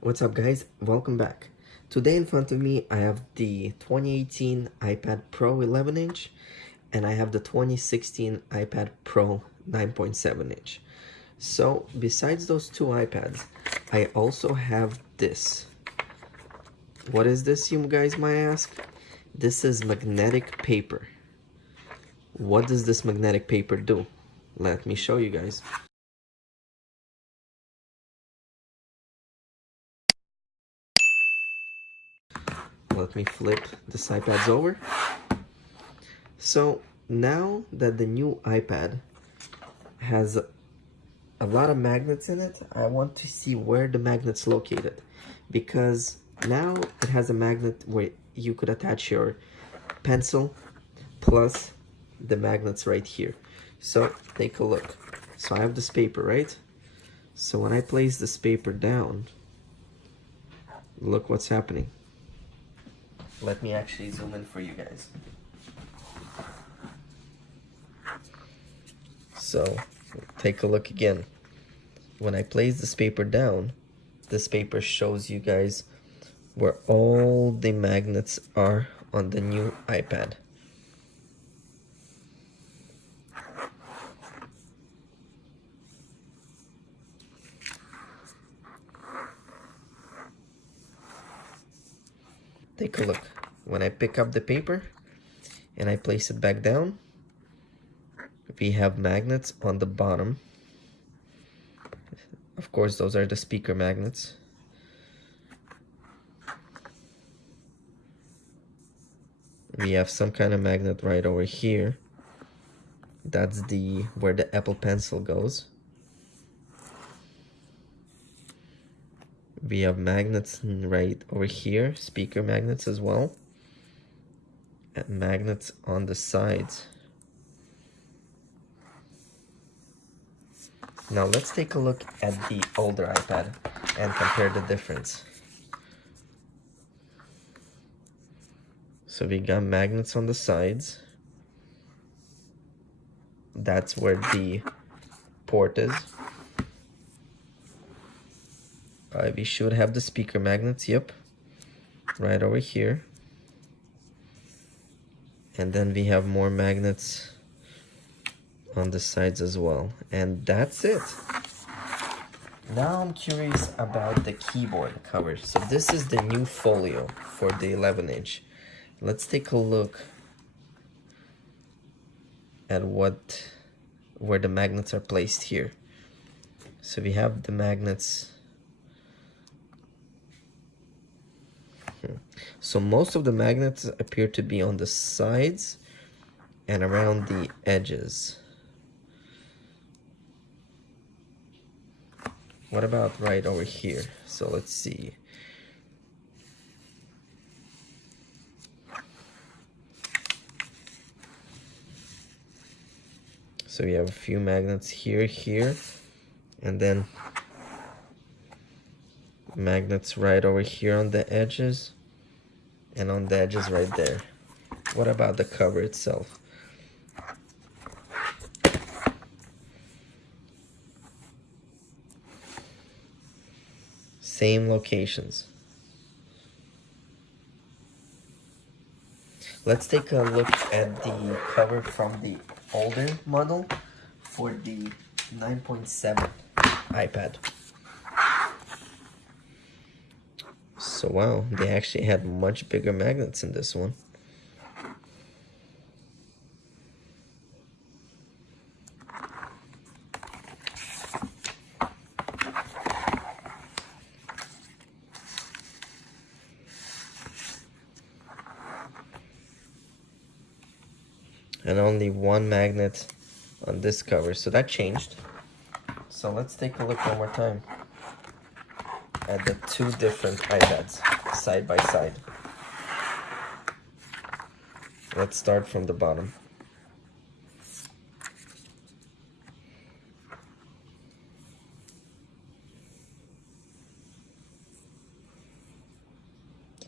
What's up guys, welcome back. Today in front of me I have the 2018 iPad Pro 11 inch and I have the 2016 iPad Pro 9.7 inch. So besides those two iPads, I also have this. What is this, you guys might ask? This is magnetic paper. What does this magnetic paper do? Let me show you guys. Let me flip this iPads over. So now that the new iPad has a lot of magnets in it, I want to see where the magnet's located, because now it has a magnet where you could attach your pencil plus the magnets right here. So take a look. So I have this paper, right? So when I place this paper down, look what's happening. Let me actually zoom in for you guys. So take a look again. When I place this paper down, this paper shows you guys where all the magnets are on the new iPad. Take a look. When I pick up the paper and I place it back down, we have magnets on the bottom. Of course, those are the speaker magnets. We have some kind of magnet right over here. That's where the Apple Pencil goes. We have magnets right over here, speaker magnets as well, and magnets on the sides. Now let's take a look at the older iPad and compare the difference. So we got magnets on the sides. That's where the port is. We should have the speaker magnets, yep, right over here. And then we have more magnets on the sides as well. And that's it. Now I'm curious about the keyboard cover. So this is the new folio for the 11 inch. Let's take a look at where the magnets are placed here. So we have the magnets. So most of the magnets appear to be on the sides and around the edges. What about right over here? So let's see. So we have a few magnets here, and then magnets right over here on the edges, and on the edges right there. What about the cover itself? Same locations. Let's take a look at the cover from the older model for the 9.7 iPad. So wow, they actually had much bigger magnets in this one. And only one magnet on this cover, so that changed. So let's take a look one more time at the two different iPads side by side. Let's start from the bottom.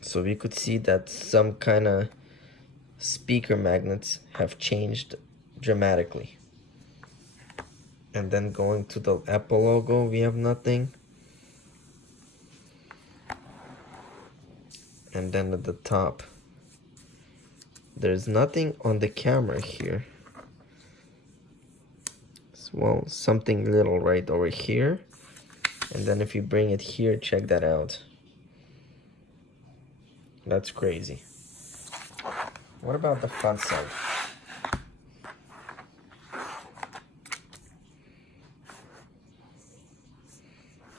So we could see that some kind of speaker magnets have changed dramatically. And then going to the Apple logo, we have nothing. and then at the top there's nothing on the camera here. Well, something little right over here, and then if you bring it here, check that out. That's crazy. What about the front side?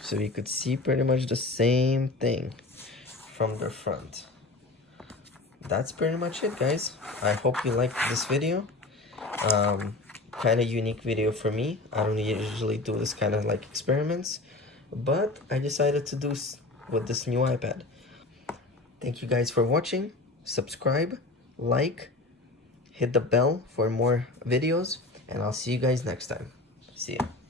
So you could see pretty much the same thing from the front. That's pretty much it, guys. I hope you liked this video. Kind of unique video for me. I don't usually do this kind of like experiments, but I decided to do with this new iPad. Thank you guys for watching. Subscribe, like, hit the bell for more videos, and I'll see you guys next time. See ya.